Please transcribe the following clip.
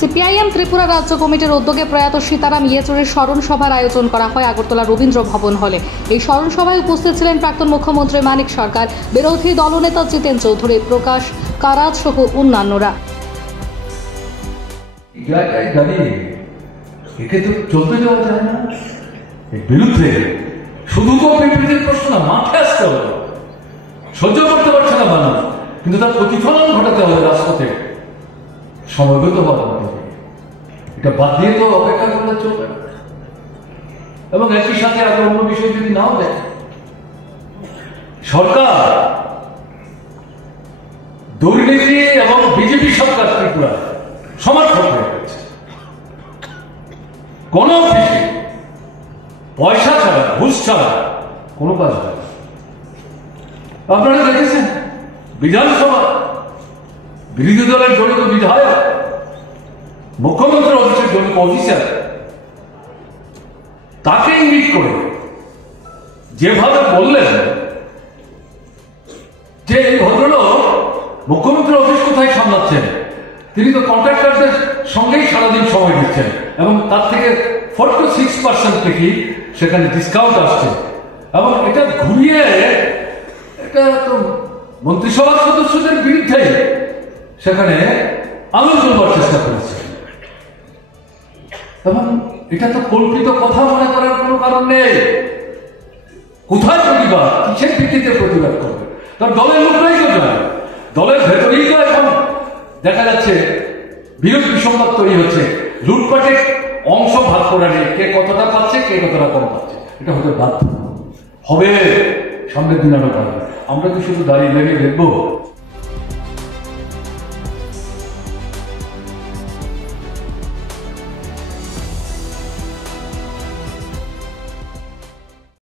CPIM Tripura রাজ্য কমিটির উদ্যোগে প্রয়াত সীতারাম ইয়েচুরির স্মরণ সভার আয়োজন করা হয় আগরতলা রবীন্দ্র ভবন হলে। এই স্মরণ সভায় উপস্থিত ছিলেন প্রাক্তন মুখ্যমন্ত্রী মানিক সরকার, বিরোধী দলনেতা জিতেন চৌধুরী, প্রকাশ কারাজ সহ অন্যান্যরা। একে তো চলতে যাওয়া যায় না, এর বিরুদ্ধে শুধু তো বিবৃতির প্রশ্ন না, মাঠে আসতে হবে। সহ্য করতে পারছে না মানুষ, কিন্তু তার প্রতিফলন ঘটাতে হবে রাজপথে, সমবেত হওয়া হবে। এটা বাদ দিয়ে তো অপেক্ষা করলে চলবে না। এবং একই সাথে আরো অন্য বিষয় যদি নাও দেয়, সরকার দুর্নীতি এবং বিজেপি সরকার ত্রিপুরা সমর্থন হয়ে গেছে। কোন অফিসে পয়সা ছাড়া, ঘুষ ছাড়া কোনো কাজ হয় না। আপনারা দেখেছেন বিধানসভা বিরোধী দলের জড়িত বিধায়ক, মুখ্যমন্ত্রী অফিসের জড়িত অফিসার, তাকে ইঙ্গিত করে যেভাবে বললেন যে এই ভদ্রলোক মুখ্যমন্ত্রী অফিস কোথায় সামলাচ্ছেন, তিনি তো কন্ট্রাক্টরদের সঙ্গেই সারাদিন সময় দিচ্ছেন এবং তার থেকে 46% থেকে সেখানে ডিসকাউন্ট আসছে। এবং এটা ঘুরিয়ে এটা তো মন্ত্রিসভার সদস্যদের বিরুদ্ধে সেখানে আঙুল তুলবার চেষ্টা করেছে। এবং এটা তো কল্পিত কথা মনে করার কোনো কারণ নেই। কোথায় প্রতিবাদ, কিসের ভিত্তিতে প্রতিবাদ করবে? তার দলের লোকরাই তো যায়, দলের ভেতরেই তো এখন দেখা যাচ্ছে বিরোধ বিসম্বাদ তৈরি হচ্ছে, লুটপাটের অংশ ভাগ করে নেই, কে কতটা পাচ্ছে, কে কতটা কম পাচ্ছে। এটা হতে বাধ্য হবে, সামনের দিন আরো ভালো। আমরা কি শুধু দাঁড়িয়ে লেগে দেখবো?